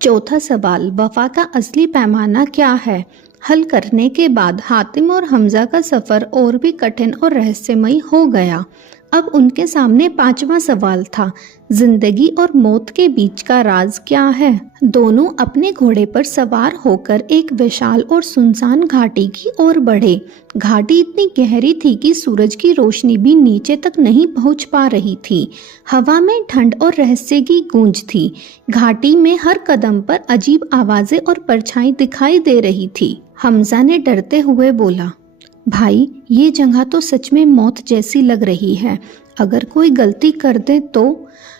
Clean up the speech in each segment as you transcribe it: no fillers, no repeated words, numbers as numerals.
चौथा सवाल, वफा का असली पैमाना क्या है? हल करने के बाद हातिम और हमजा का सफ़र और भी कठिन और रहस्यमयी हो गया। अब उनके सामने पांचवा सवाल था, जिंदगी और मौत के बीच का राज क्या है? दोनों अपने घोड़े पर सवार होकर एक विशाल और सुनसान घाटी की ओर बढ़े। घाटी इतनी गहरी थी कि सूरज की रोशनी भी नीचे तक नहीं पहुंच पा रही थी। हवा में ठंड और रहस्य की गूंज थी। घाटी में हर कदम पर अजीब आवाजें और परछाई दिखाई दे रही थी। हमजा ने डरते हुए बोला, भाई, ये जगह तो सच में मौत जैसी लग रही है। अगर कोई गलती कर दे तो?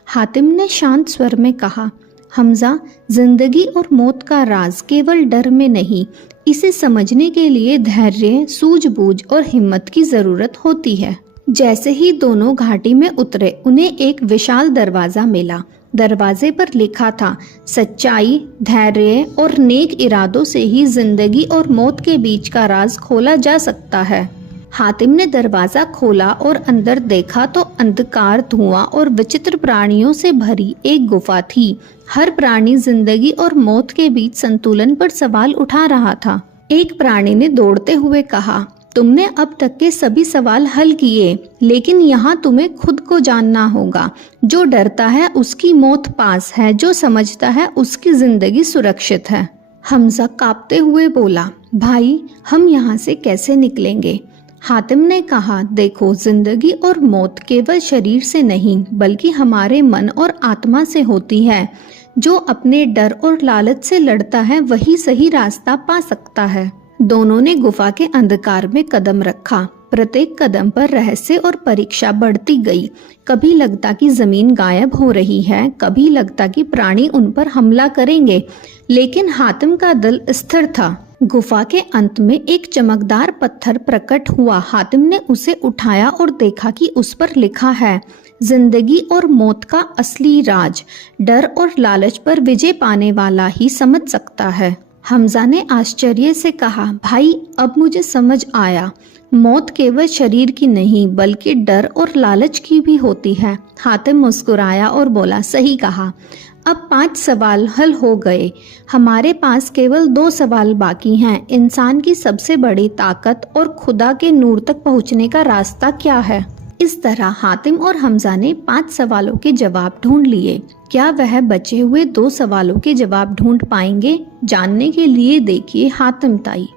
हातिम ने शांत स्वर में कहा, हमजा, जिंदगी और मौत का राज केवल डर में नहीं, इसे समझने के लिए धैर्य, सूझबूझ और हिम्मत की जरूरत होती है। जैसे ही दोनों घाटी में उतरे, उन्हें एक विशाल दरवाजा मिला। दरवाजे पर लिखा था, सच्चाई, धैर्य और नेक इरादों से ही जिंदगी और मौत के बीच का राज खोला जा सकता है। हातिम ने दरवाजा खोला और अंदर देखा तो अंधकार, धुआं और विचित्र प्राणियों से भरी एक गुफा थी। हर प्राणी जिंदगी और मौत के बीच संतुलन पर सवाल उठा रहा था। एक प्राणी ने दौड़ते हुए कहा, तुमने अब तक के सभी सवाल हल किए, लेकिन यहाँ तुम्हें खुद को जानना होगा। जो डरता है उसकी मौत पास है, जो समझता है उसकी जिंदगी सुरक्षित है। हमजा कांपते हुए बोला, भाई, हम यहाँ से कैसे निकलेंगे? हातिम ने कहा, देखो, जिंदगी और मौत केवल शरीर से नहीं बल्कि हमारे मन और आत्मा से होती है। जो अपने डर और लालच से लड़ता है वही सही रास्ता पा सकता है। दोनों ने गुफा के अंधकार में कदम रखा। प्रत्येक कदम पर रहस्य और परीक्षा बढ़ती गई। कभी लगता कि जमीन गायब हो रही है, कभी लगता कि प्राणी उन पर हमला करेंगे, लेकिन हातिम का दिल स्थिर था। गुफा के अंत में एक चमकदार पत्थर प्रकट हुआ। हातिम ने उसे उठाया और देखा कि उस पर लिखा है, जिंदगी और मौत का असली राज डर और लालच पर विजय पाने वाला ही समझ सकता है। हमजा ने आश्चर्य से कहा, भाई, अब मुझे समझ आया। मौत केवल शरीर की नहीं बल्कि डर और लालच की भी होती है। हातिम मुस्कुराया और बोला, सही कहा। अब 5 सवाल हल हो गए। हमारे पास केवल 2 सवाल बाकी हैं। इंसान की सबसे बड़ी ताकत और खुदा के नूर तक पहुंचने का रास्ता क्या है? इस तरह हातिम और हमजा ने 5 सवालों के जवाब ढूंढ लिए। क्या वह बचे हुए 2 सवालों के जवाब ढूंढ पाएंगे? जानने के लिए देखिए हातिम ताई।